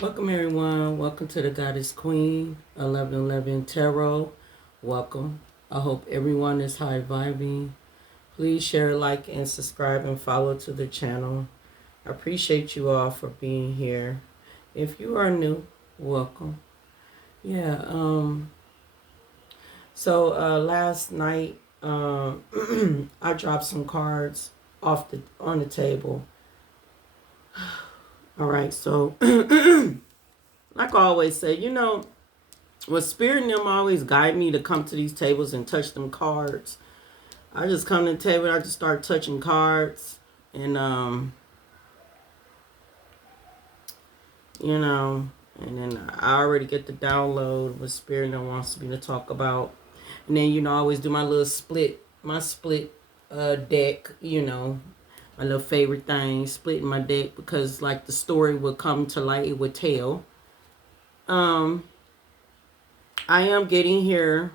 Welcome everyone. Welcome to the Goddess Queen 1111 Tarot. Welcome. I hope everyone is high vibing. Please share, like, and subscribe and follow to the channel. I appreciate you all for being here. If you are new, welcome. Yeah. Last night, I dropped some cards on the table. All right. So, like I always say, well, Spirit and them always guide me to come to these tables and touch them cards. I just come to the table and I just start touching cards. And, and then I already get the download what Spirit and them wants me to talk about. And then, I always do my little split deck, my little favorite thing, splitting my deck because, like, the story would come to light, it would tell. I am getting here.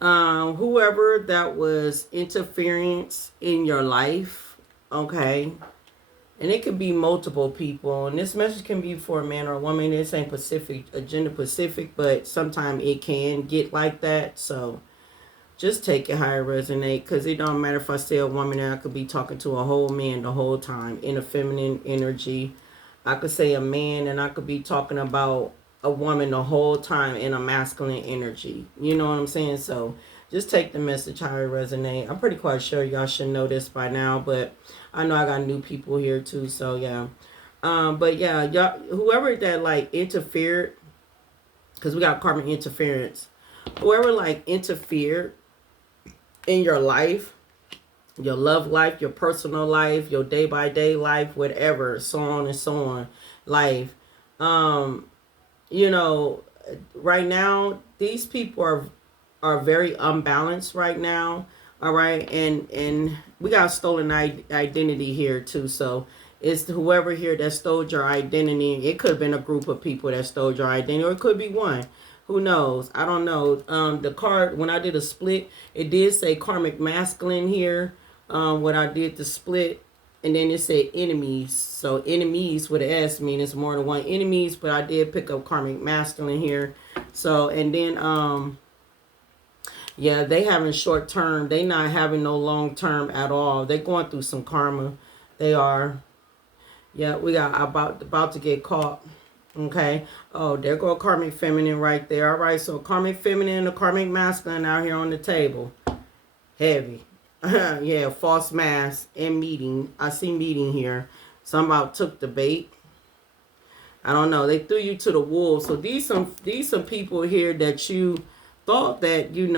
Whoever that was interference in your life, okay, and it could be multiple people, and this message can be for a man or a woman. This ain't Pacific, agenda Pacific, but sometimes it can get like that. So just take it how it resonate, because it don't matter if I say a woman, and I could be talking to a whole man the whole time in a feminine energy. I could say a man and I could be talking about a woman the whole time in a masculine energy. You know what I'm saying? So just take the message how it resonate. I'm pretty quite sure y'all should know this by now, but I know I got new people here too. So yeah. But yeah, y'all, whoever that like interfered, because we got karmic interference. Whoever like interfered in your life, your love life, your personal life, your day by day life, whatever, so on and so on, life. You know, right now these people are very unbalanced right now. All right, and we got stolen identity here too. So it's whoever here that stole your identity. It could have been a group of people that stole your identity, or it could be one. Who knows? I don't know. The card, when I did a split, it did say karmic masculine here. When I did the split, and then it said enemies. So enemies with an S mean it's more than one enemies, but I did pick up karmic masculine here. So, and then yeah, they having short term. They not having no long term at all. They going through some karma. They are. Yeah, we got about to get caught. Okay. Oh, there go karmic feminine right there. All right. So karmic feminine and the karmic masculine out here on the table. Heavy. Yeah, false mask and meeting. I see meeting here. Some about took the bait. I don't know. They threw you to the wolves. So these some people here that you thought that you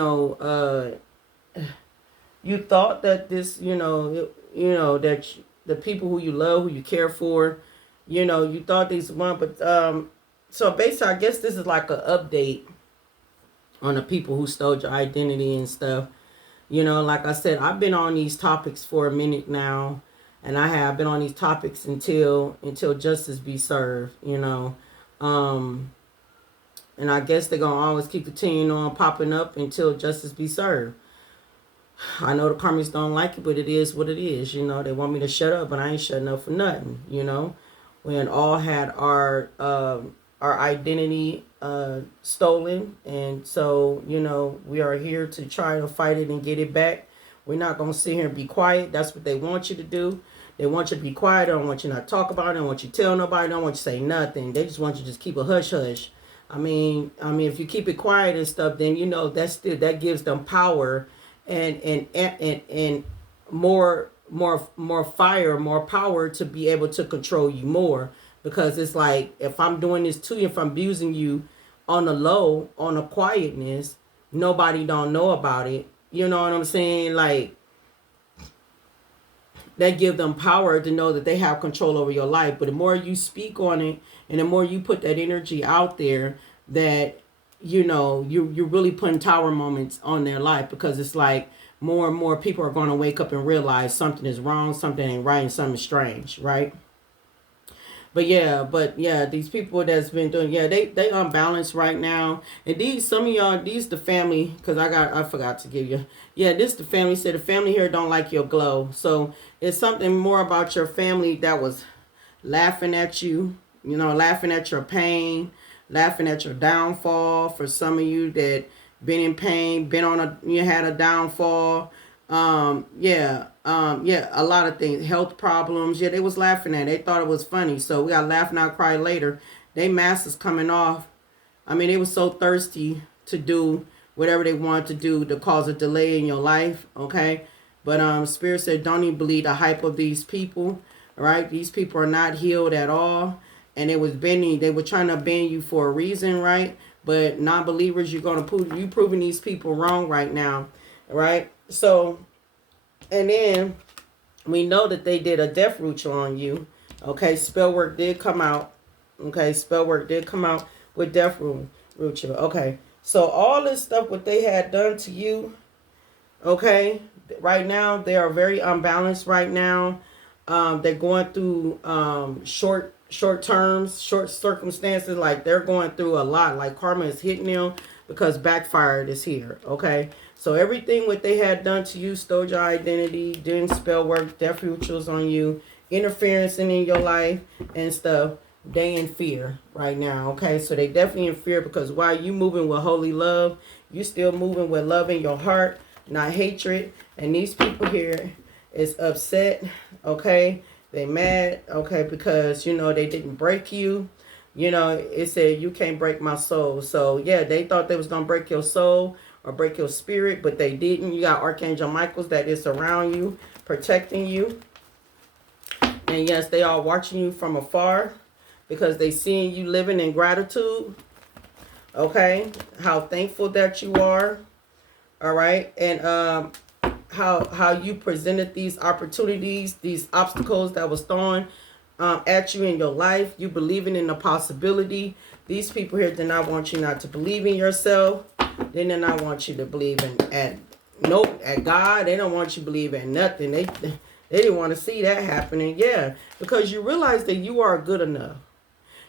thought that this that the people who you love, who you care for, you thought these one, but so basically I guess this is like an update on the people who stole your identity and stuff. Like I said, I've been on these topics for a minute now, and I have been on these topics until justice be served. And I guess they're gonna always keep continuing on popping up until justice be served. I know the karmics don't like it, but it is what it is. They want me to shut up, but I ain't shutting up for nothing. When all had our identity stolen, and so we are here to try to fight it and get it back. We're not gonna sit here and be quiet. That's what they want you to do. They want you to be quiet. They don't want you to not talk about it. They don't want you to tell nobody. They don't want you to say nothing. They just want you to just keep a hush hush. I mean, if you keep it quiet and stuff, then that gives them power and more fire, more power to be able to control you more. Because it's like, if I'm doing this to you, if I'm abusing you on the low, on the quietness, nobody don't know about it. You know what I'm saying? Like, that give them power to know that they have control over your life. But the more you speak on it, and the more you put that energy out there, that you're really putting tower moments on their life, because it's like more and more people are going to wake up and realize something is wrong, something ain't right, and something strange, right? But yeah, these people that's been doing, yeah, they unbalanced right now. And some of y'all, these the family, because I forgot to give you, yeah, this the family said the family here don't like your glow. So it's something more about your family that was laughing at you, laughing at your pain, laughing at your downfall. For some of you that been in pain, you had a downfall. Yeah, a lot of things, health problems. Yeah, they was laughing at it. They thought it was funny. So we got laugh now, cry later. They masks coming off. I mean, they were so thirsty to do whatever they wanted to do to cause a delay in your life, okay? But Spirit said, don't even believe the hype of these people, all right? These people are not healed at all, and they were trying to bend you for a reason, right? But non-believers, you proving these people wrong right now, right? So, and then we know that they did a death ritual on you, okay? Spell work did come out, okay? Spell work did come out with death ritual, okay? So all this stuff what they had done to you, okay, right now they are very unbalanced right now. They're going through short circumstances, like they're going through a lot, like karma is hitting them because backfired is here, okay? So everything what they had done to you, stole your identity, didn't spell work, death rituals on you, interference in your life and stuff, they in fear right now, okay? So they definitely in fear because while you moving with holy love, you still moving with love in your heart, not hatred. And these people here is upset, okay? They mad, okay, because, they didn't break you. It said, you can't break my soul. So, yeah, they thought they was going to break your soul or break your spirit, but they didn't. You got Archangel Michael's that is around you, protecting you. And, yes, they are watching you from afar because they seeing you living in gratitude, okay? How thankful that you are, all right? And how you presented these opportunities, these obstacles that was thrown at you in your life. You believing in the possibility. These people here did not want you not to believe in yourself. They did not want you to believe at God. They don't want you to believe in nothing. They didn't want to see that happening. Yeah, because you realize that you are good enough.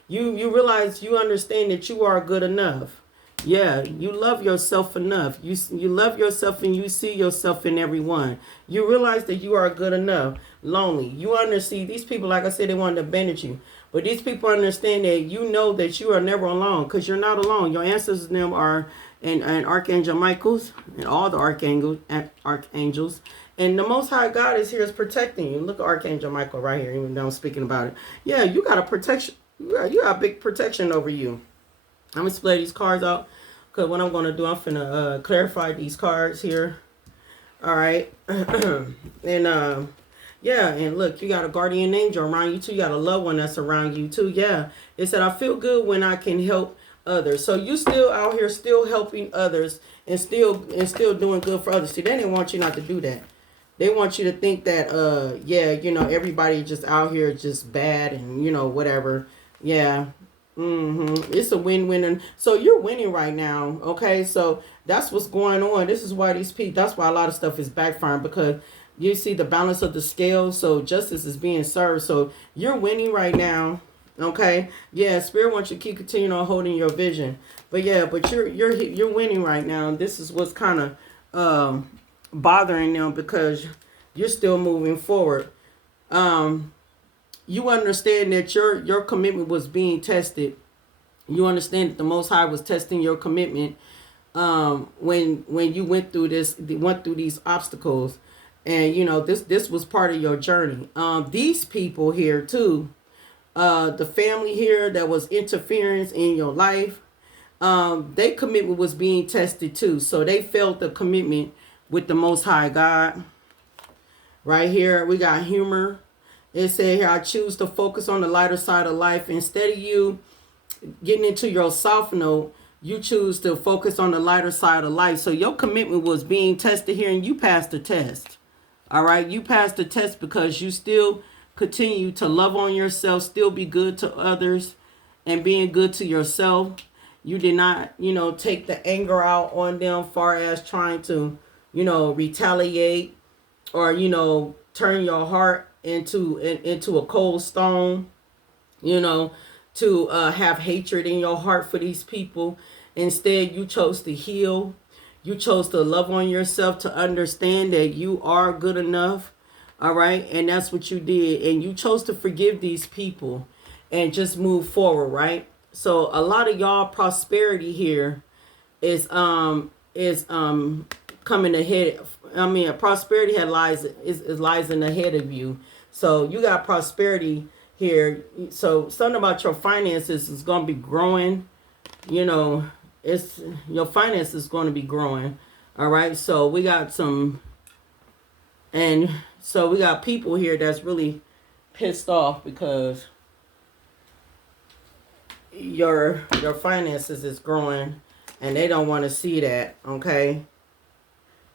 You realize, you understand that you are good enough. Yeah, you love yourself enough. You love yourself and you see yourself in everyone. You realize that you are good enough. Lonely. You understand these people, like I said, they wanted to abandon you. But these people understand that you know that you are never alone because you're not alone. Your ancestors them are and Archangel Michael's and all the archangels. And the Most High God is here is protecting you. Look at Archangel Michael right here, even though I'm speaking about it. Yeah, you got a protection. You got big protection over you. I'm going to split these cards out because what I'm going to do, I'm going to clarify these cards here. All right. And, yeah, and look, you got a guardian angel around you too. You got a loved one that's around you too. Yeah. It said, I feel good when I can help others. So you still out here still helping others and still doing good for others. See, they didn't want you not to do that. They want you to think that, yeah, everybody just out here just bad and, whatever. Yeah. It's a win-win. And so you're winning right now. Okay. So that's what's going on. This is why that's why a lot of stuff is backfiring because you see the balance of the scale. So justice is being served. So you're winning right now. Okay. Yeah. Spirit wants you to keep continuing on holding your vision. But yeah, but you're winning right now. This is what's kind of, bothering them because you're still moving forward. You understand that your commitment was being tested. You understand that the Most High was testing your commitment when you went through these obstacles, and this was part of your journey. These people here too, the family here that was interference in your life, their commitment was being tested too. So they felt the commitment with the Most High God. Right here, we got humor. It said here, I choose to focus on the lighter side of life. Instead of you getting into your soft note, you choose to focus on the lighter side of life. So your commitment was being tested here and you passed the test. All right, you passed the test because you still continue to love on yourself, still be good to others and being good to yourself. You did not, take the anger out on them far as trying to retaliate or, turn your heart into a cold stone, to have hatred in your heart for these people. Instead, you chose to heal. You chose to love on yourself, to understand that you are good enough. All right. And that's what you did. And you chose to forgive these people. and just move forward, right? So a lot of y'all prosperity here is coming ahead. I mean, prosperity had lies in the head of you. So you got prosperity here. So something about your finances is going to be growing. You know, it's your finances is going to be growing. All right. So we got we got people here that's really pissed off because your finances is growing, and they don't want to see that. Okay,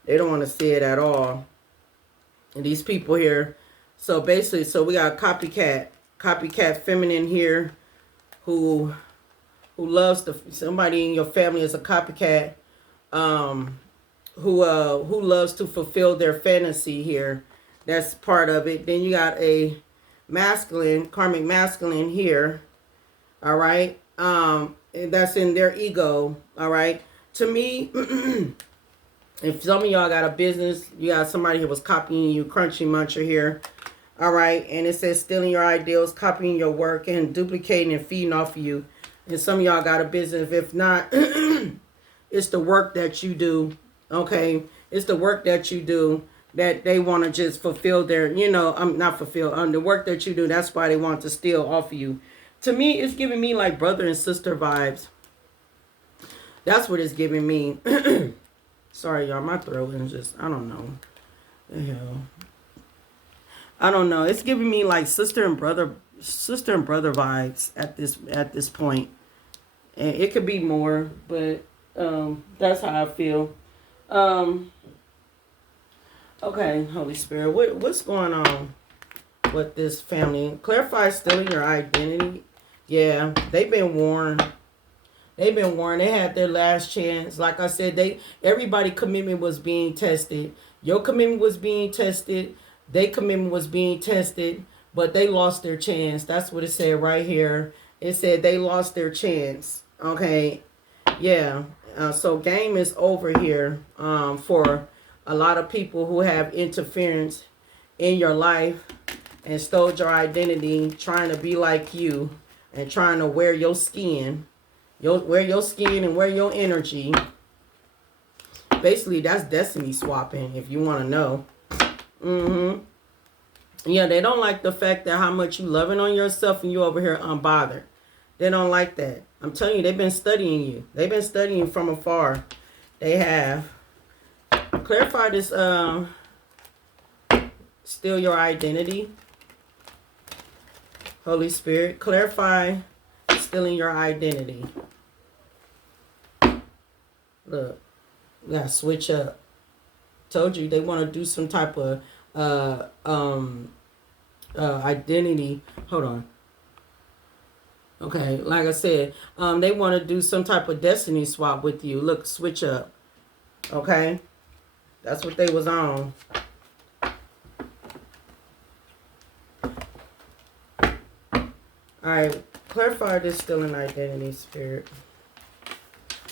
they don't want to see it at all. And these people here, so basically, so we got copycat feminine here, who loves somebody in your family is a copycat, who loves to fulfill their fantasy here. That's part of it. Then you got a masculine, karmic masculine here. All right. And that's in their ego. All right. To me, if some of y'all got a business, you got somebody who was copying you, crunchy muncher here. All right. And it says stealing your ideals, copying your work, and duplicating and feeding off of you. And some of y'all got a business. If not, it's the work that you do. Okay. It's the work that you do that they want to just fulfill their, not fulfill, the work that you do. That's why they want to steal off of you. To me, it's giving me like brother and sister vibes. That's what it's giving me. Sorry, y'all. My throat is just, I don't know. The hell. I don't know. It's giving me like sister and brother vibes at this point. And it could be more, but that's how I feel. Okay, Holy Spirit, what's going on with this family? Clarify stealing your identity. Yeah, they've been warned. They've been warned. They had their last chance. Like I said, everybody commitment was being tested. Your commitment was being tested. Their commitment was being tested, but they lost their chance. That's what it said right here. It said they lost their chance. Okay, yeah. So game is over here for a lot of people who have interference in your life and stole your identity, trying to be like you and trying to wear your skin. Wear your skin and wear your energy. Basically, that's destiny swapping, if you want to know. Yeah, they don't like the fact that how much you loving on yourself and you over here unbothered. They don't like that. I'm telling you, they've been studying you. They've been studying from afar. They have. Clarify this, steal your identity. Holy Spirit, clarify stealing your identity. Look, we gotta switch up. Told you they want to do some type of identity. Hold on. Okay, like I said, they want to do some type of destiny swap with you. Look, switch up. Okay, that's what they was on. All right, clarify this stealing identity, Spirit.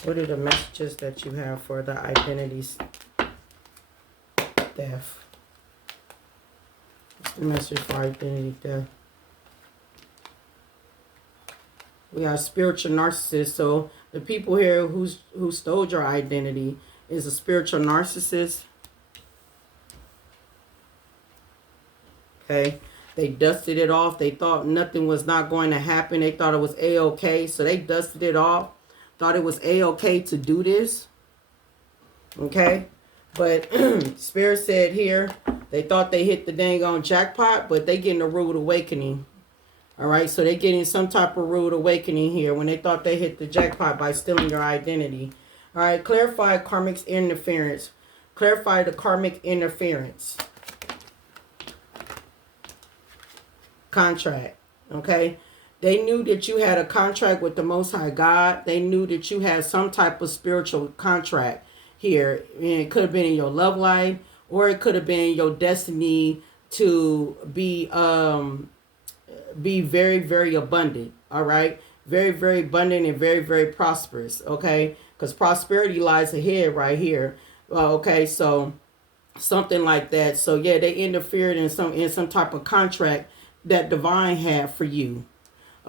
What are the messages that you have for the identity theft? What's the message for identity theft? We have spiritual narcissist. So the people here who stole your identity is a spiritual narcissist. Okay. They dusted it off. They thought nothing was not going to happen. They thought it was A-okay. So they dusted it off. Thought it was A-okay to do this. Okay. But Spirit said here, they thought they hit the dang on jackpot, but they getting a rude awakening. All right. So they getting some type of rude awakening here when they thought they hit the jackpot by stealing your identity. All right. Clarify karmic interference. Clarify the karmic interference. Contract. Okay. They knew that you had a contract with the Most High God. They knew that you had some type of spiritual contract here. And it could have been in your love life, or it could have been your destiny to be very, very abundant. All right. Very, very abundant and very, very prosperous. Okay. Because prosperity lies ahead right here. Okay. So something like that. So yeah, they interfered in some type of contract that divine had for you.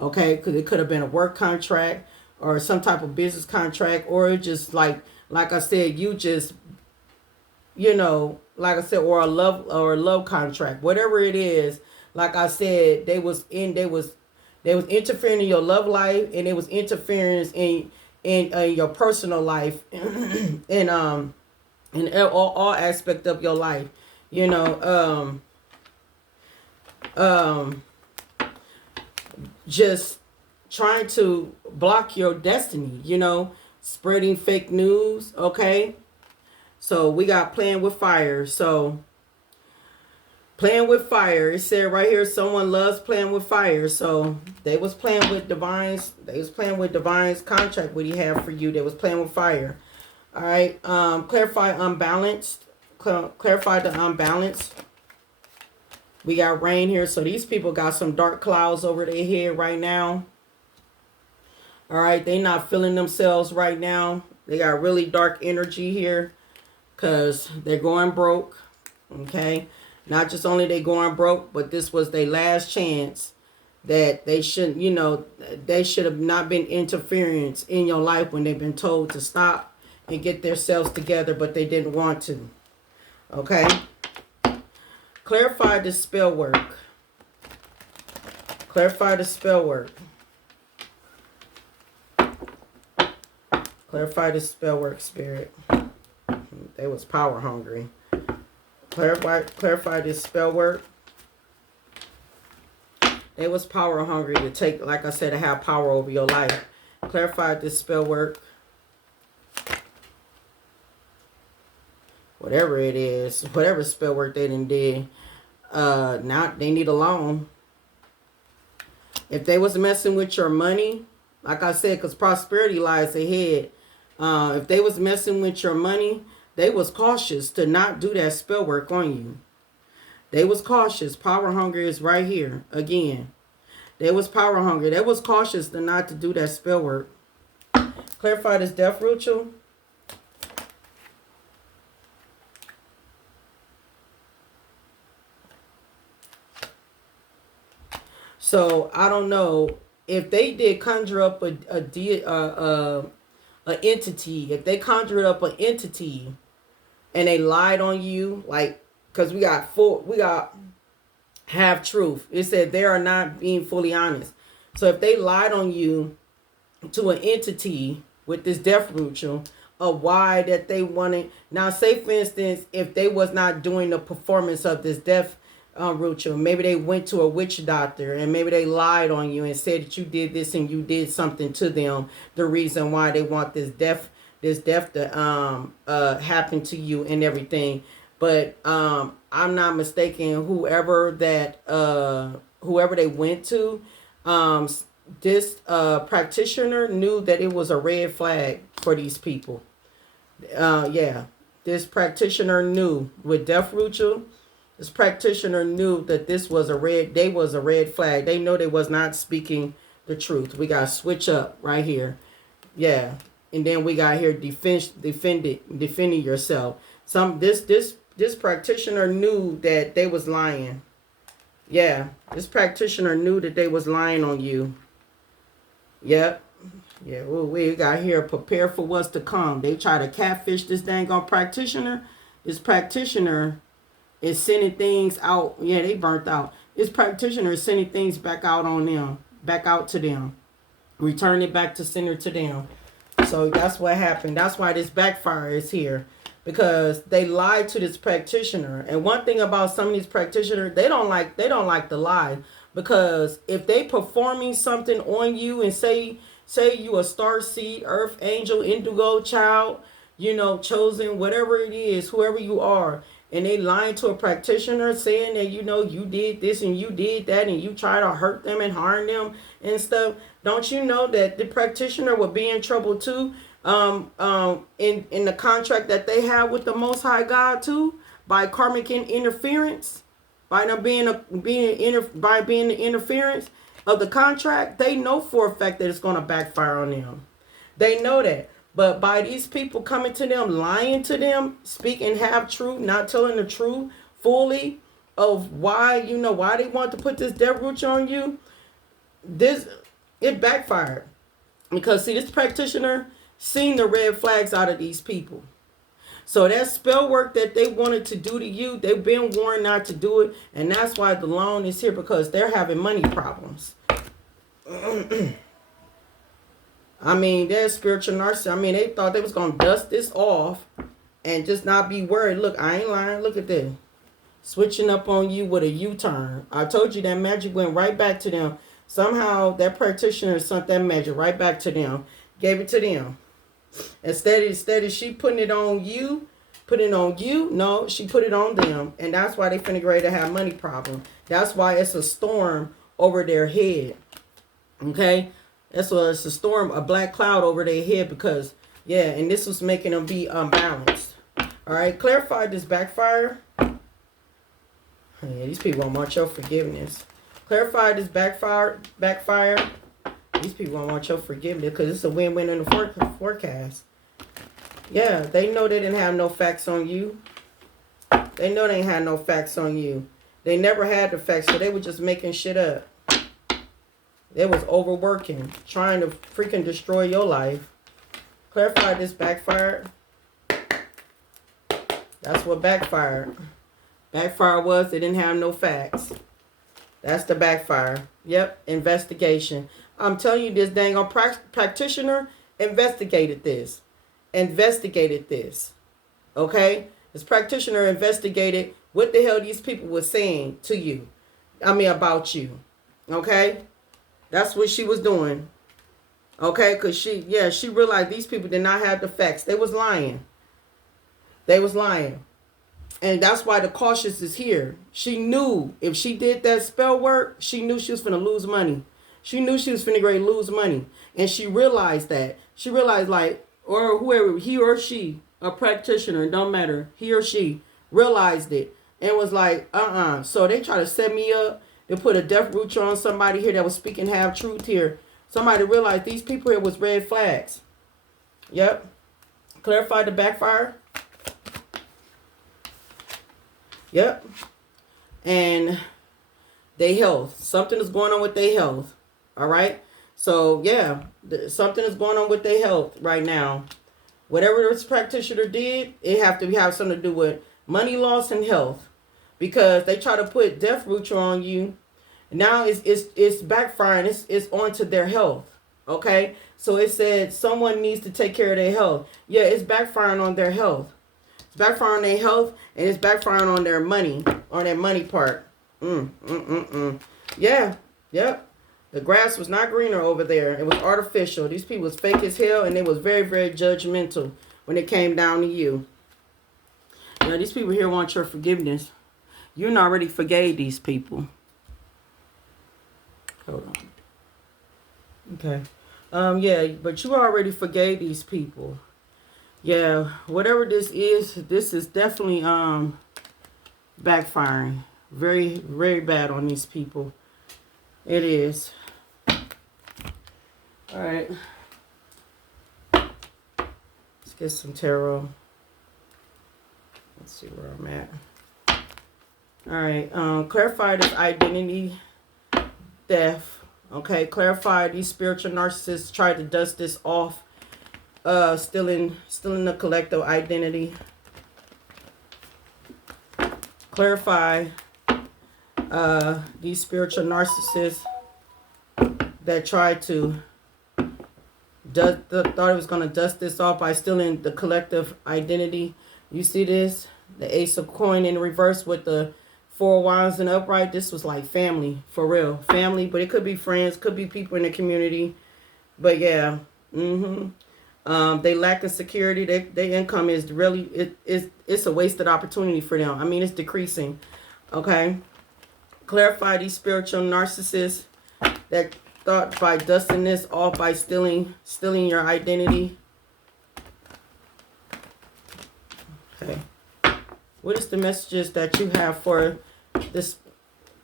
Okay, because it could have been a work contract or some type of business contract, or just like I said, you just, like I said, or a love contract, whatever it is. Like I said, they was interfering in your love life, and it was interference in your personal life, and in all aspect of your life. You know, um, just trying to block your destiny. Spreading fake news. Okay, so we got playing with fire. So playing with fire. It said right here, someone loves playing with fire. So they was playing with Divine's. They was playing with Divine's contract. What he had for you. They was playing with fire. All right. Clarify unbalanced. Clarify the unbalance. We got rain here. So these people got some dark clouds over their head right now. All right. They not feeling themselves right now. They got really dark energy here because they're going broke. Okay. Not just only they going broke, but this was their last chance that they shouldn't, they should have not been interference in your life when they've been told to stop and get themselves together, but they didn't want to. Okay. Clarify the spell work. Clarify the spell work. Clarify the spell work, spirit. They was power hungry. Clarify this spell work. They was power hungry to take, like I said, to have power over your life. Clarify this spell work. Whatever it is, whatever spell work they did. Now they need a loan. If they was messing with your money, like I said, because prosperity lies ahead. If they was messing with your money, they was cautious to not do that spell work on you. They was cautious. Power hungry is right here again. They was power hungry. They was cautious to not to do that spell work. Clarify this death ritual. So I don't know if they did conjure up a entity. If they conjured up an entity and they lied on you, like, because we got half truth. It said they are not being fully honest. So if they lied on you to an entity with this death ritual of why that they wanted. Now, say for instance, if they was not doing the performance of this death ritual, maybe they went to a witch doctor and maybe they lied on you and said that you did this and you did something to them. The reason why they want this death to happen to you and everything. But I'm not mistaken. Whoever they went to, this practitioner knew that it was a red flag for these people. Yeah, this practitioner knew with death ritual. This practitioner knew that this was a red flag. They know they was not speaking the truth. We got to switch up right here. Yeah. And then we got here defending yourself. This practitioner knew that they was lying. Yeah. This practitioner knew that they was lying on you. Yep. Yeah. Well, we got here prepare for what's to come. They try to catfish this dang on practitioner. This practitioner is sending things out. Yeah, they burnt out. This practitioner is sending things back out on them, back out to them, return it back to sender to them. So that's what happened. That's why this backfire is here, because they lied to this practitioner. And one thing about some of these practitioners, they don't like to lie, because if they performing something on you and say you a star seed, earth angel, indigo child, chosen, whatever it is, whoever you are, and they lying to a practitioner saying that, you did this and you did that and you try to hurt them and harm them and stuff, don't you know that the practitioner will be in trouble too, in the contract that they have with the Most High God too, by karmic interference, by them being the interference of the contract? They know for a fact that it's going to backfire on them. They know that. But by these people coming to them, lying to them, speaking half truth, not telling the truth fully of why they want to put this death ritual on you, this It backfired. Because, see, this practitioner seen the red flags out of these people. So that spell work that they wanted to do to you, they've been warned not to do it. And that's why the loan is here, because they're having money problems. I mean, they're spiritual narcissists. I mean, they thought they was going to dust this off and just not be worried. Look, I ain't lying. Look at this. Switching up on you with a U-turn. I told you that magic went right back to them. Somehow that practitioner sent that magic right back to them. Gave it to them. Instead of she putting it on you, no, she put it on them. And that's why they finna get ready to have money problem. That's why it's a storm over their head. Okay? That's why it's a storm, a black cloud over their head, because, yeah, and this was making them be unbalanced. All right, clarify this backfire. Yeah, these people don't want your forgiveness. Clarify this backfire. These people don't want your forgiveness, because it's a win-win in the forecast. Yeah, they know they didn't have no facts on you. They know they ain't had no facts on you. They never had the facts, so they were just making shit up. They was overworking, trying to freaking destroy your life. Clarify this backfired. That's what backfired. Backfire was they didn't have no facts. That's the backfire. Yep, investigation. I'm telling you, this dang old practitioner investigated this. Okay? This practitioner investigated what the hell these people were saying to you. I mean, about you. Okay? That's what she was doing. Okay? Because she realized these people did not have the facts. They was lying. And that's why the cautious is here. She knew if she did that spell work, she knew she was finna lose money. She knew she was finna great lose money. And she realized that. She realized, like, or whoever, he or she, a practitioner, it don't matter, he or she realized it and was like, So they try to set me up. They put a death root on somebody here that was speaking half truth here. Somebody realized these people here was red flags. Yep. Clarify the backfire. Yep. And their health. Something is going on with their health. All right. So, yeah, something is going on with their health right now. Whatever this practitioner did, it have to have something to do with money loss and health. Because they try to put death root on you. Now it's backfiring. It's onto their health. Okay. So it said someone needs to take care of their health. Yeah, it's backfiring on their health. It's backfiring on their health, and it's backfiring on their money part. Yeah, yep. The grass was not greener over there. It was artificial. These people was fake as hell, and they was very, very judgmental when it came down to you. You know, these people here want your forgiveness. You already forgave these people. Hold on. Okay. Yeah, but you already forgave these people. Yeah, whatever this is definitely backfiring. Very, very bad on these people. It is. All right. Let's get some tarot. Let's see where I'm at. All right. Clarify this identity theft. Okay. Clarify these spiritual narcissists try to dust this off. Still in the collective identity. Clarify these spiritual narcissists that tried to thought it was going to dust this off by stealing the collective identity. You see this? The Ace of Coin in reverse with the Four of Wands and upright. This was like family, for real. Family, but it could be friends, could be people in the community. But yeah. They lack of security. Their income is really, it's a wasted opportunity for them. I mean, it's decreasing. Okay. Clarify these spiritual narcissists that thought by dusting this off by stealing your identity. Okay. What is the messages that you have for this?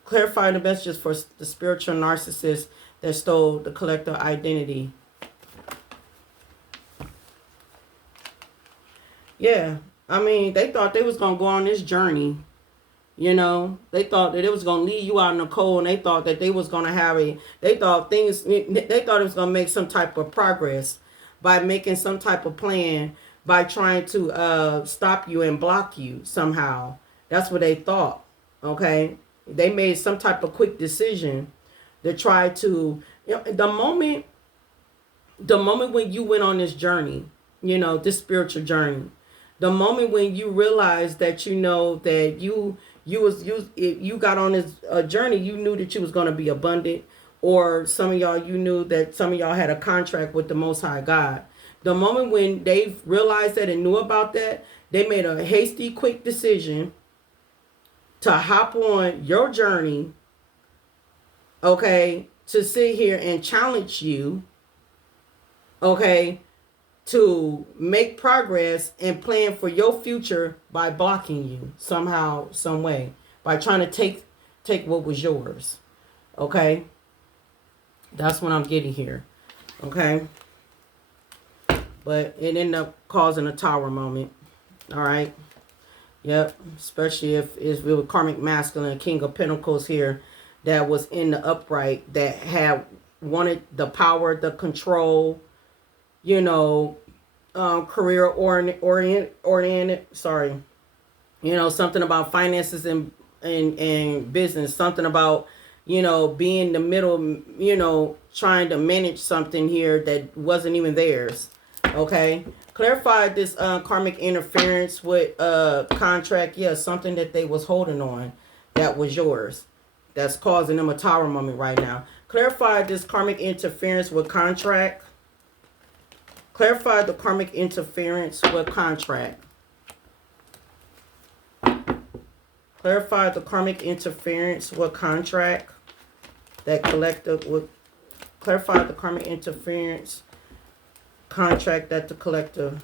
Clarify the messages for the spiritual narcissists that stole the collective identity. Yeah, I mean, they thought they was going to go on this journey. You know, they thought that it was going to leave you out in the cold, and they thought that they was going to have they thought it was going to make some type of progress by making some type of plan, by trying to stop you and block you somehow. That's what they thought. Okay. They made some type of quick decision to try to, the moment when you went on this journey, this spiritual journey, the moment when you realized that that you got on this journey, you knew that you was going to be abundant, or some of y'all, you knew that some of y'all had a contract with the Most High God. The moment when they realized that and knew about that, they made a hasty, quick decision to hop on your journey, okay, to sit here and challenge you, okay, to make progress and plan for your future by blocking you somehow, some way, by trying to take what was yours. Okay? That's what I'm getting here. Okay? But it ended up causing a tower moment. All right? Yep. Especially if it was karmic masculine, King of Pentacles here, that was in the upright, that had wanted the power, the control, career oriented. Sorry, something about finances and business. Something about being the middle. Trying to manage something here that wasn't even theirs. Okay, clarify this karmic interference with contract. Yeah, something that they was holding on that was yours. That's causing them a tower moment right now. Clarify this karmic interference with contract. Clarify the karmic interference with contract. Clarify the karmic interference with contract. That collective would clarify the karmic interference contract that the collector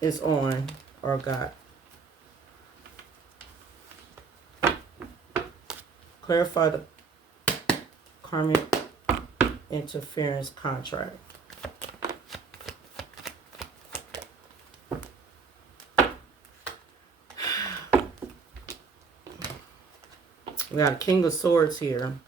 is on or got. Clarify the karmic interference contract. We got a King of Swords here.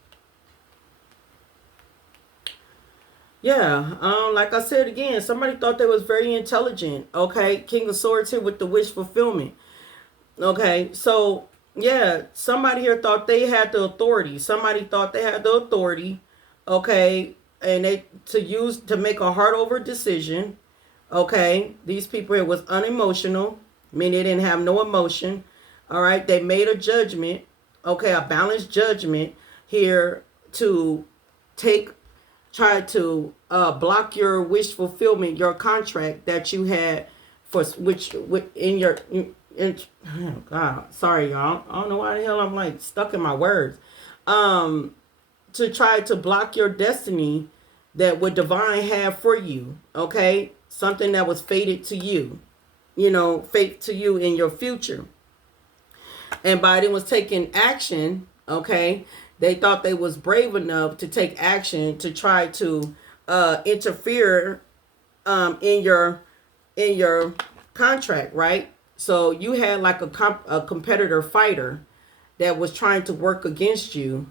Yeah, like I said again, somebody thought they was very intelligent. Okay, King of Swords here with the wish fulfillment. Okay, so yeah, somebody here thought they had the authority. Somebody thought they had the authority. Okay, and they to make a heart over decision. Okay, these people here was unemotional, meaning they didn't have no emotion. All right, they made a judgment. Okay, a balanced judgment here to try to block your wish fulfillment, your contract that you had for in your. Oh God, sorry y'all. I don't know why the hell I'm like stuck in my words. To try to block your destiny that what divine have for you. Okay, something that was fated to you. Fate to you in your future. And Biden was taking action, okay, they thought they was brave enough to take action to try to interfere in your contract, right? So you had like a competitor fighter that was trying to work against you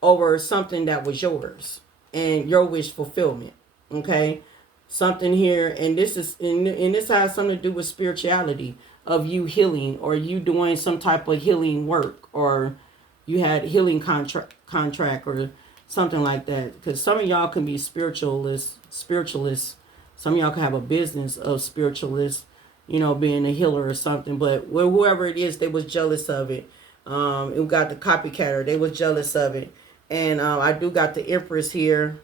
over something that was yours and your wish fulfillment, okay? Something here, and this has something to do with spirituality, of you healing, or you doing some type of healing work, or you had healing contract or something like that. Because some of y'all can be spiritualists. Some of y'all can have a business of spiritualists, being a healer or something. But whoever it is, they was jealous of it. It got the copycatter. They was jealous of it. And I do got the Empress here,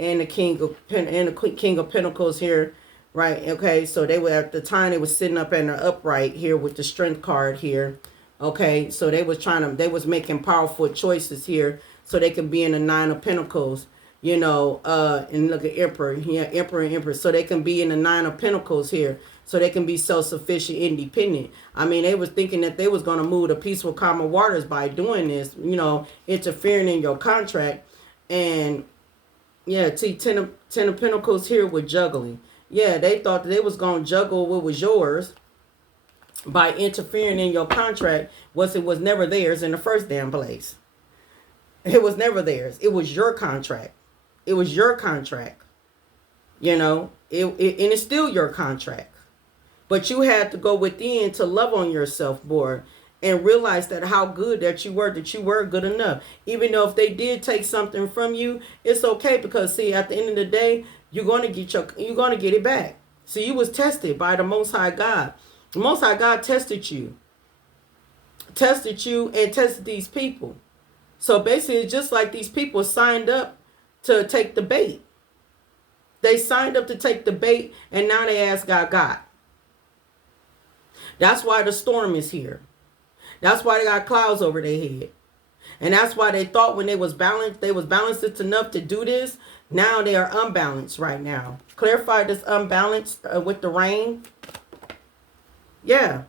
and the King of Pentacles here. Right, okay, so they were at the time they was sitting up in the upright here with the Strength card here. Okay, so they was making powerful choices here so they could be in the Nine of Pentacles, and look at Emperor, yeah, Emperor and Empress. So they can be in the Nine of Pentacles here, so they can be self-sufficient, independent. I mean, they was thinking that they was going to move to peaceful, calmer waters by doing this, interfering in your contract. And yeah, see, Ten of Pentacles here with juggling. Yeah, they thought that they was going to juggle what was yours. by interfering in your contract was it was never theirs in the first damn place. It was never theirs. It was your contract. It was your contract. You know, and it's still your contract. But you had to go within to love on yourself more and realize that how good that you were good enough. Even though if they did take something from you, it's okay, because see, at the end of the day, you're gonna get it back. So you was tested by the Most High God. The Most High God tested you and tested these people. So basically, it's just like these people signed up to take the bait. They signed up to take the bait, and now they ask God. That's why the storm is here. That's why they got clouds over their head. And that's why they thought when they was balanced enough to do this. Now they are unbalanced right now. Clarify this unbalance with the rain. Yeah.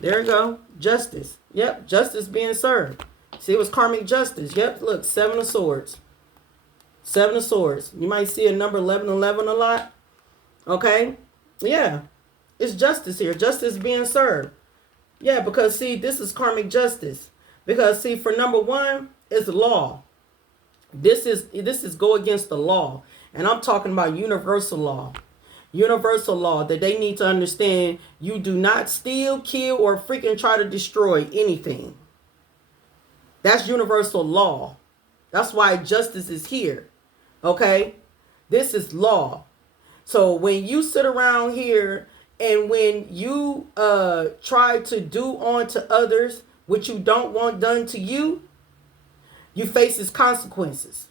There you go. Justice. Yep. Justice being served. See, it was karmic justice. Yep. Look, 7 of Swords. 7 of Swords. You might see a number 1111 a lot. Okay. Yeah. It's justice here. Justice being served. Yeah, because see, this is karmic justice. Because see, for number 1 is law. This is go against the law. And I'm talking about universal law. Universal law that they need to understand. You do not steal, kill, or freaking try to destroy anything. That's universal law. That's why justice is here. Okay? This is law. So when you sit around here and when you try to do unto others what you don't want done to you, you face his consequences.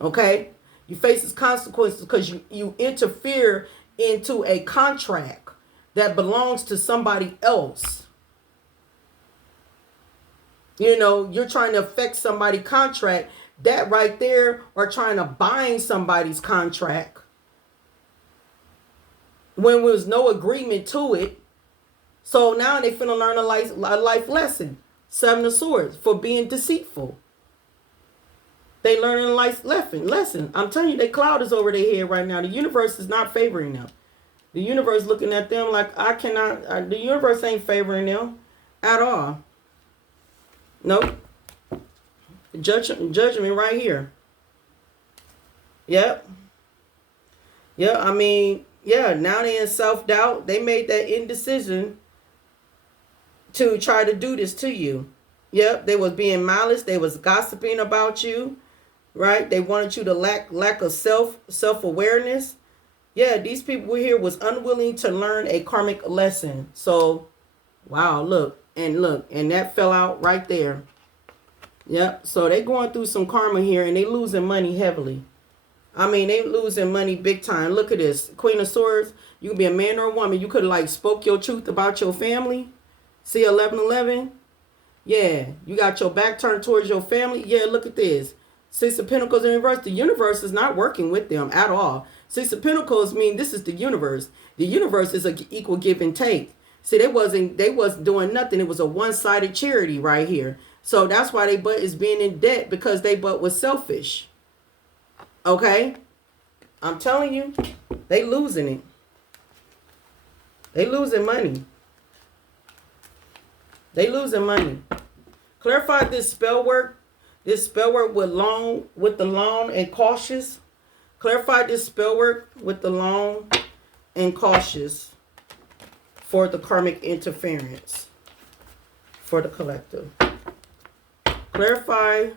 Okay? You face his consequences because you interfere into a contract that belongs to somebody else. You know, you're trying to affect somebody's contract. That right there, or trying to bind somebody's contract when there was no agreement to it. So now they finna learn a life lesson. 7 of Swords, for being deceitful. They learning a life lesson. I'm telling you, the cloud is over their head right now. The universe is not favoring them. The universe looking at them like, the universe ain't favoring them at all. Nope. Judgment right here. Yep. Yeah, I mean, yeah, now they in self-doubt. They made that indecision to try to do this to you. Yep, they was being malice. They was gossiping about you, right? They wanted you to lack of self-awareness. Yeah, these people here was unwilling to learn a karmic lesson. So, wow, look, and that fell out right there. Yep, so they going through some karma here, and they losing money heavily. I mean, they losing money big time. Look at this. Queen of Swords, you can be a man or a woman. You could like spoke your truth about your family. See 1111? Yeah, you got your back turned towards your family. Yeah, look at this. 6 of Pentacles in reverse. The universe is not working with them at all. 6 of Pentacles mean this is the universe. The universe is an equal give and take. See, they wasn't doing nothing. It was a one-sided charity right here. So that's why they butt is being in debt, because they butt was selfish. Okay? I'm telling you, they losing it. They losing money. They losing money. Clarify this spell work. This spell work with the long and cautious. Clarify this spell work with the long and cautious for the karmic interference for the collective. Clarify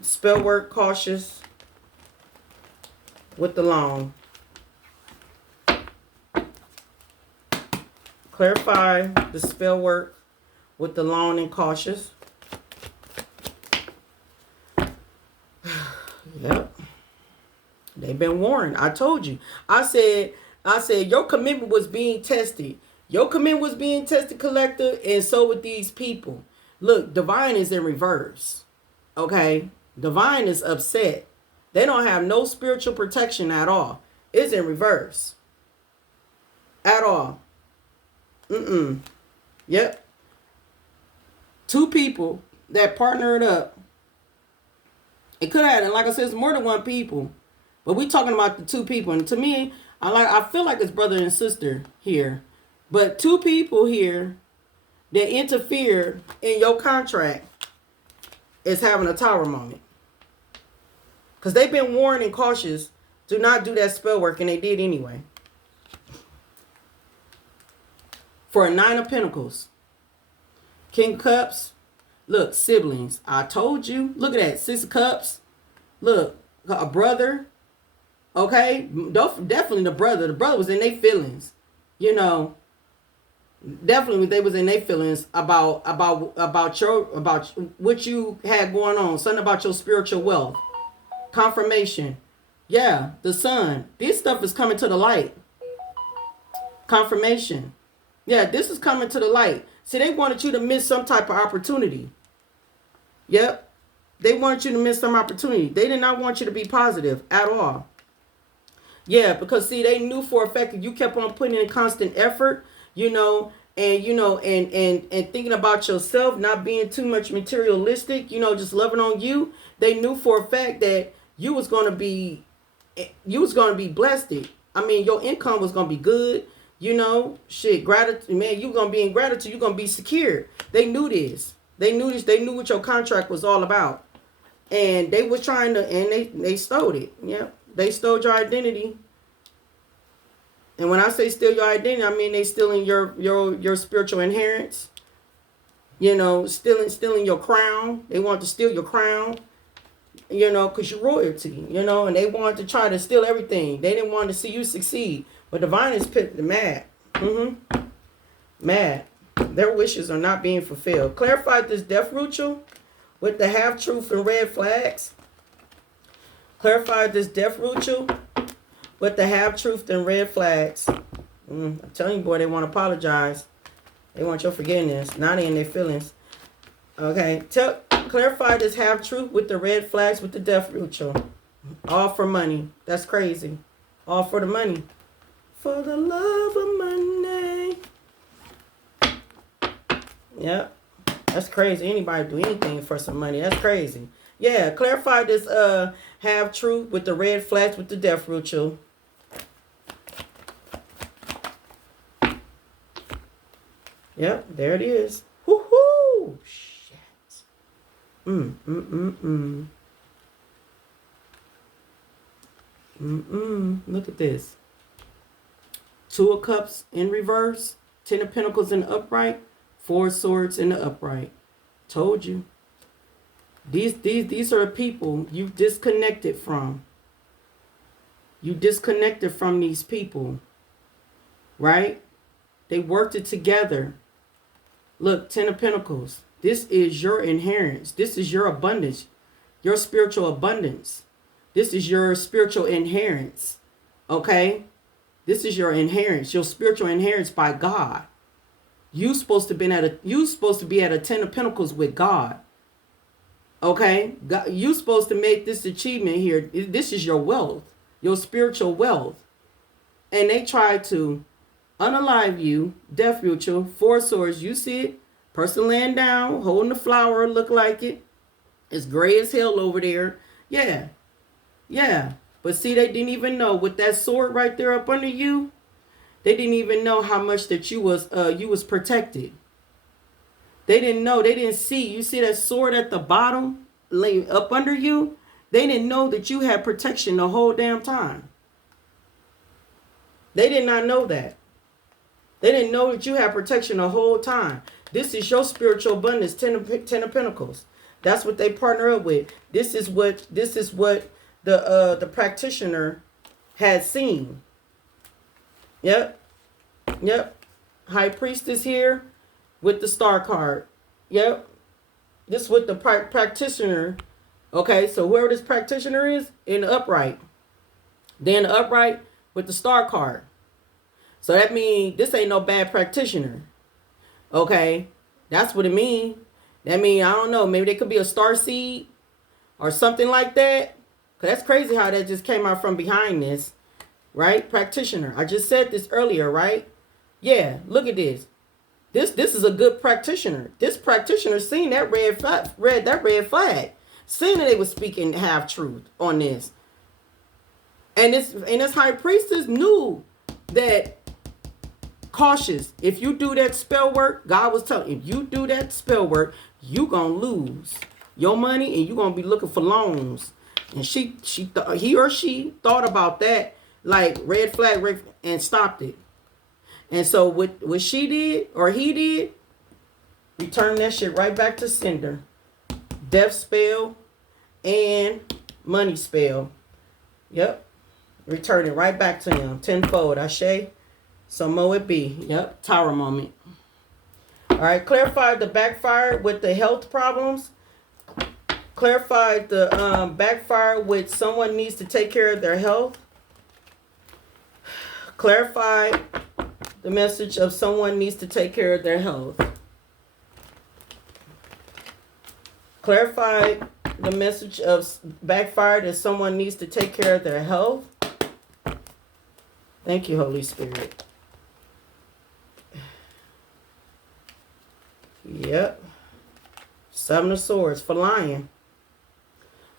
spell work cautious with the long. Clarify the spell work with the long and cautious. Yep. They've been warned. I told you. I said your commitment was being tested. Your commitment was being tested, collector, and so with these people. Look, Divine is in reverse. Okay? Divine is upset. They don't have no spiritual protection at all. It's in reverse. At all. Yep. 2 people that partnered up. It could have, and like I said, it's more than 1 people. But we talking about the 2 people. And to me, I feel like it's brother and sister here. But two people here that interfere in your contract is having a tower moment. Because they've been warned and cautious, do not do that spell work, and they did anyway. For a 9 of Pentacles. King of Cups. Look, siblings. I told you. Look at that. 6 of Cups. Look, a brother. Okay? Definitely the brother. The brother was in their feelings. You know. Definitely they was in their feelings about what you had going on. Something about your spiritual wealth. Confirmation. Yeah, the sun. This stuff is coming to the light. Confirmation. Yeah, this is coming to the light. See, they wanted you to miss some type of opportunity. Yep. They wanted you to miss some opportunity. They did not want you to be positive at all. Yeah, because see, they knew for a fact that you kept on putting in constant effort, and thinking about yourself, not being too much materialistic, just loving on you. They knew for a fact that you was gonna be blessed. I mean, your income was gonna be good. Gratitude, man. You gonna be in gratitude. You gonna be secure. They knew this. They knew this. They knew what your contract was all about, and they was trying to, and they stole it. Yeah, they stole your identity. And when I say steal your identity, I mean they stealing your spiritual inheritance. Stealing your crown. They want to steal your crown. Because you're royalty. And they wanted to try to steal everything. They didn't want to see you succeed. But divine is mad. Mad. Their wishes are not being fulfilled. Clarify this death ritual with the half-truth and red flags. Clarify this death ritual with the half-truth and red flags. I'm telling you, boy, they want to apologize. They want your forgiveness. Not in their feelings. Okay. Clarify this half-truth with the red flags with the death ritual. All for money. That's crazy. All for the money. For the love of money. Yep. That's crazy. Anybody do anything for some money. That's crazy. Yeah. Clarify this half-truth with the red flags with the death ritual. Yep. There it is. Woohoo! Shit. Look at this. 2 of Cups in reverse. 10 of Pentacles in the upright. 4 swords in the upright. Told you. These are the people you disconnected from. You disconnected from these people. Right? They worked it together. Look, 10 of Pentacles. This is your inheritance. This is your abundance. Your spiritual abundance. This is your spiritual inheritance. Okay? This is your inheritance. Your spiritual inheritance by God. You're supposed to be at a 10 of Pentacles with God. Okay? You're supposed to make this achievement here. This is your wealth. Your spiritual wealth. And they try to unalive you. Death ritual. 4 swords. You see it. Person laying down, holding the flower, look like it. It's gray as hell over there. Yeah. Yeah. But see, they didn't even know with that sword right there up under you. They didn't even know how much that you was protected. They didn't know. They didn't see. You see that sword at the bottom laying up under you? They didn't know that you had protection the whole damn time. They did not know that. They didn't know that you had protection the whole time. This is your spiritual abundance, 10 of Pentacles. That's what they partner up with. This is what the practitioner had seen. Yep. High Priestess here with the star card. Yep. This is what the practitioner. Okay, so whoever this practitioner is in the upright. Then the upright with the star card. So that means this ain't no bad practitioner. Okay, that's what it means. That means, I don't know, maybe they could be a star seed or something like that. Because that's crazy how that just came out from behind this. Right? Practitioner. I just said this earlier, right? Yeah, look at this. This is a good practitioner. This practitioner seen that red flag. Seen that they was speaking half truth on this. And And this high priestess knew that, cautious. If you do that spell work, God was telling you, if you do that spell work, you gonna lose your money and you gonna be looking for loans. And he or she thought about that, like red flag, and stopped it. And so what she did, or he did, return that shit right back to sender. Death spell and money spell. Yep. Return it right back to him. Tenfold. Ashe. So mo it be. Yep. Tower moment. All right. Clarify the backfire with the health problems. Clarify the backfire with someone needs to take care of their health. Clarify the message of someone needs to take care of their health. Clarify the message of backfire that someone needs to take care of their health. Thank you, Holy Spirit. Yep. Seven of Swords for lying.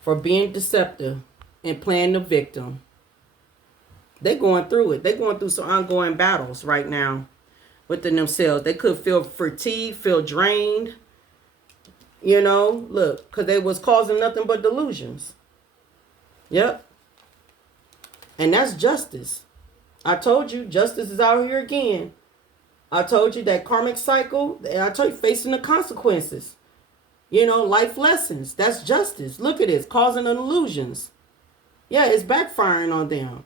For being deceptive and playing the victim. They're going through it. They're going through some ongoing battles right now within themselves. They could feel fatigued, feel drained. You know, look, because they was causing nothing but delusions. Yep. And that's justice. I told you, justice is out here again. I told you that karmic cycle, I told you, facing the consequences. You know, life lessons. That's justice. Look at this, causing illusions. Yeah, it's backfiring on them.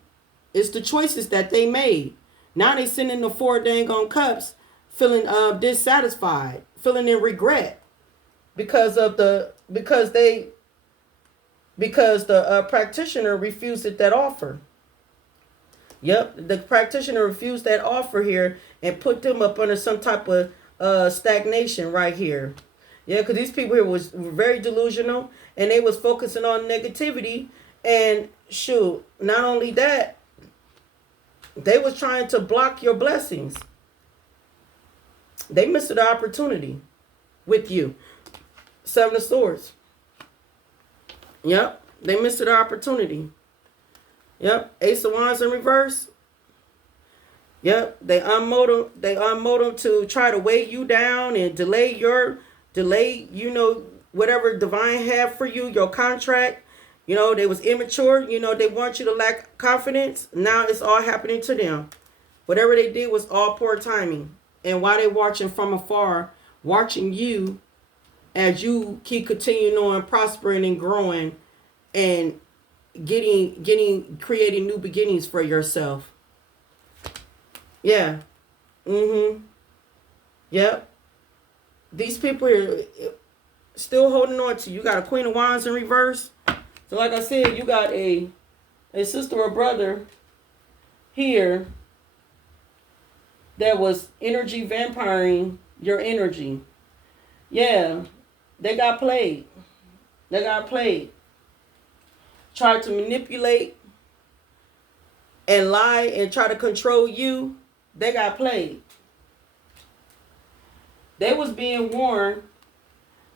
It's the choices that they made. Now they sitting in the 4 dang on cups, feeling dissatisfied, feeling in regret. Because the practitioner refused that offer. Yep, the practitioner refused that offer here and put them up under some type of stagnation right here. Yeah, because these people here were very delusional and they was focusing on negativity. And shoot, not only that, they was trying to block your blessings. They missed the opportunity with you. Seven of Swords. Yep. They missed the opportunity. Yep. Ace of Wands in reverse. Yep. They unmold them to try to weigh you down and delay, you know, whatever divine have for you, your contract. You know, they was immature. You know, they want you to lack confidence. Now it's all happening to them. Whatever they did was all poor timing. And while they watching from afar, watching you, as you keep continuing on prospering and growing and creating new beginnings for yourself. Yeah. Yep. These people here still holding on to you. You got a Queen of Wands in reverse. So like I said, you got a sister or brother here that was energy vampiring your energy. Yeah. They got played. Tried to manipulate and lie and try to control you. They got played. They was being warned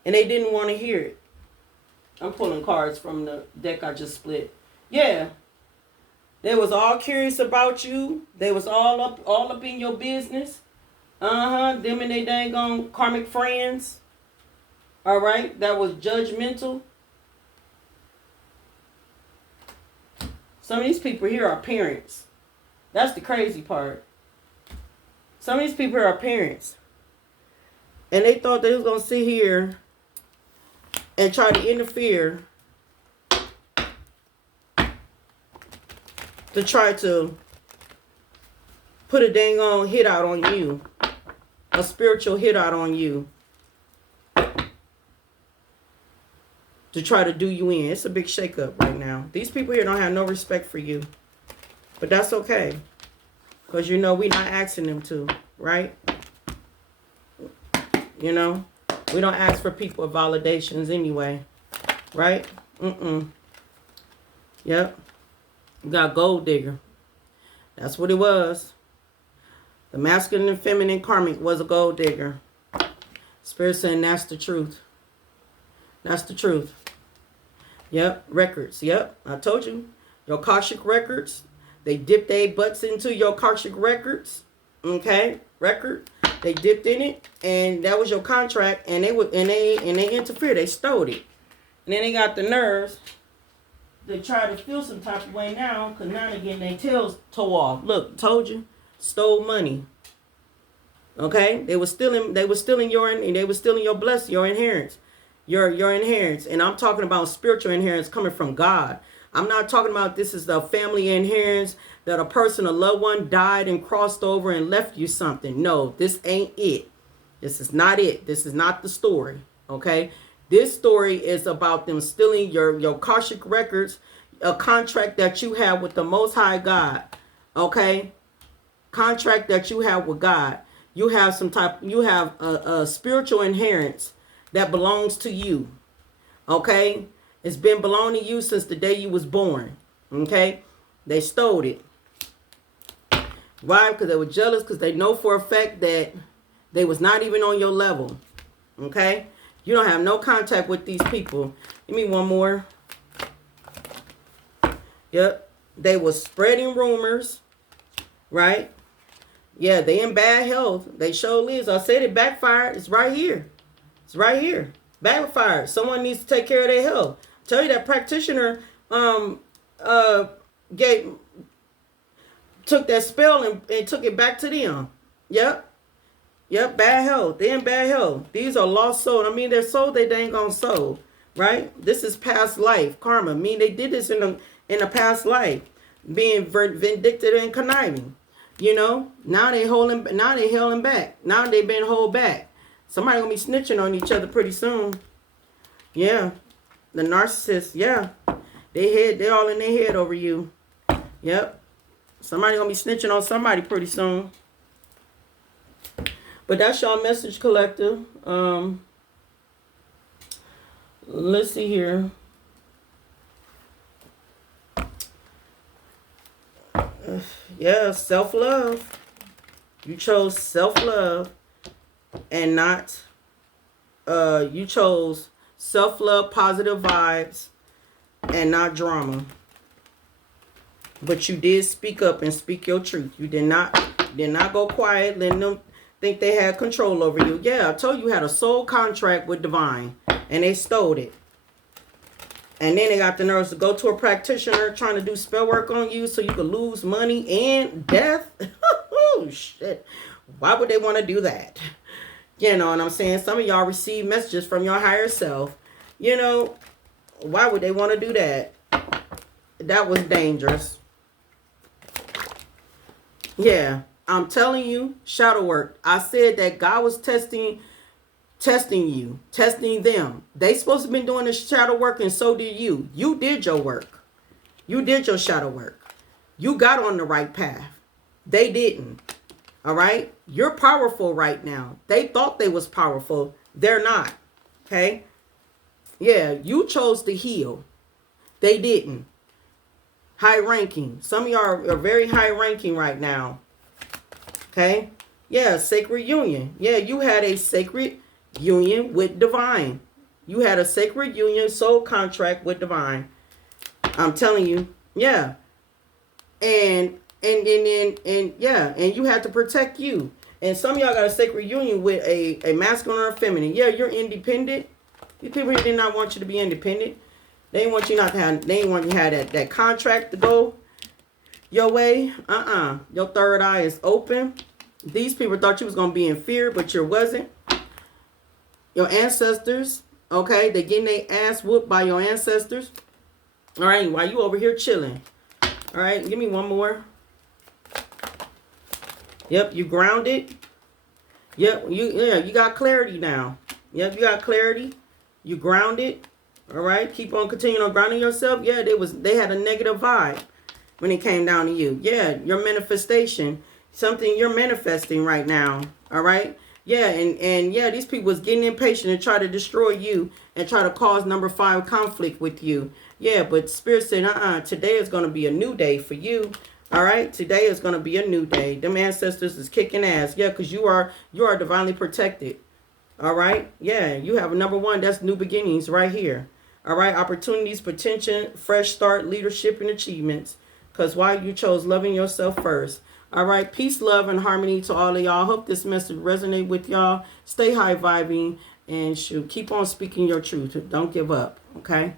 and they didn't want to hear it. I'm pulling cards from the deck I just split. Yeah. They was all curious about you. They was all up in your business. Them and they dang on karmic friends. All right, that was judgmental. Some of these people here are parents. That's the crazy part. Some of these people here are parents. And they thought they was going to sit here and try to interfere to try to put a dang on hit out on you. A spiritual hit out on you. To try to do you in. It's a big shakeup right now. These people here don't have no respect for you. But that's okay. Because you know we're not asking them to. Right? You know? We don't ask for people validations anyway. Right? Yep. You got gold digger. That's what it was. The masculine and feminine karmic was a gold digger. Spirit saying that's the truth. That's the truth. Yep. Records. Yep. I told you. Your Akashic records. They dipped their butts into your Akashic records. Okay, record. They dipped in it, and that was your contract. And they interfered. They stole it. And then they got the nerves. They try to feel some type of way now, because now they're getting their tails toe off. Look, told you, stole money. Okay, they were stealing your blessing, your inheritance, your inheritance. And I'm talking about spiritual inheritance coming from God. I'm not talking about this is the family inheritance that a person, a loved one, died and crossed over and left you something. No, this ain't it. This is not it. This is not the story. Okay. This story is about them stealing your Akashic records, a contract that you have with the Most High God. Okay. Contract that you have with God. You have a spiritual inheritance that belongs to you. Okay. It's been belonging to you since the day you was born. Okay. They stole it. Why? Because they were jealous, because they know for a fact that they was not even on your level. Okay. You don't have no contact with these people. Give me one more. Yep. They was spreading rumors. Right? Yeah, they in bad health. They sure is. I said it backfired. It's right here. It's right here. Backfired. Someone needs to take care of their health. Tell you that practitioner took that spell and took it back to them. Yep. Yep, bad health. They in bad health. These are lost souls. I mean, they're soul they ain't gonna soul. Right? This is past life. Karma. I mean, they did this in the past life. Being vindictive and conniving. You know? Now they holding back. Now they been held back. Somebody gonna be snitching on each other pretty soon. Yeah. The narcissist, yeah. They all in their head over you. Yep. Somebody gonna be snitching on somebody pretty soon. But that's y'all message, collective. Let's see here. Yeah, self-love. You chose self-love and not, you chose self-love, positive vibes, and not drama. But you did speak up and speak your truth. You did not go quiet, letting them think they had control over you. Yeah, I told you had a soul contract with Divine, and they stole it. And then they got the nerves to go to a practitioner trying to do spell work on you so you could lose money and death. Oh, shit. Why would they want to do that? You know what I'm saying? Some of y'all receive messages from your higher self. You know, why would they want to do that? That was dangerous. Yeah, I'm telling you, shadow work. I said that God was testing you, testing them. They supposed to have been doing the shadow work, and so did you. You did your work. You did your shadow work. You got on the right path. They didn't. All right? You're powerful right now. They thought they was powerful. They're not. Okay? Yeah, you chose to heal. They didn't. High ranking. Some of y'all are very high ranking right now. Okay? Yeah, sacred union. Yeah, you had a sacred union with Divine. You had a sacred union soul contract with Divine. I'm telling you. Yeah. And yeah, and you had to protect you. And some of y'all got a sacred union with a masculine or a feminine. Yeah, you're independent. These people here did not want you to be independent. They didn't want you not to have, they didn't want you to have that contract to go your way. Your third eye is open. These people thought you was going to be in fear, but you wasn't. Your ancestors, okay, they getting their ass whooped by your ancestors. All right, while you over here chilling. All right, give me one more. Yep, you grounded. Yep, you got clarity now. Yep, you got clarity. You grounded. All right, keep on continuing on grounding yourself. Yeah, they had a negative vibe when it came down to you. Yeah, your manifestation, something you're manifesting right now. All right. Yeah, and yeah, these people was getting impatient and try to destroy you and try to cause number 5 conflict with you. Yeah, but Spirit said, today is going to be a new day for you. All right, today is going to be a new day. Them ancestors is kicking ass. Yeah, because you are divinely protected. All right, yeah, you have a number 1. That's new beginnings right here. All right, opportunities, potential, fresh start, leadership, and achievements. Because why you chose loving yourself first. All right, peace, love, and harmony to all of y'all. Hope this message resonate with y'all. Stay high vibing and shoot, keep on speaking your truth. Don't give up. Okay.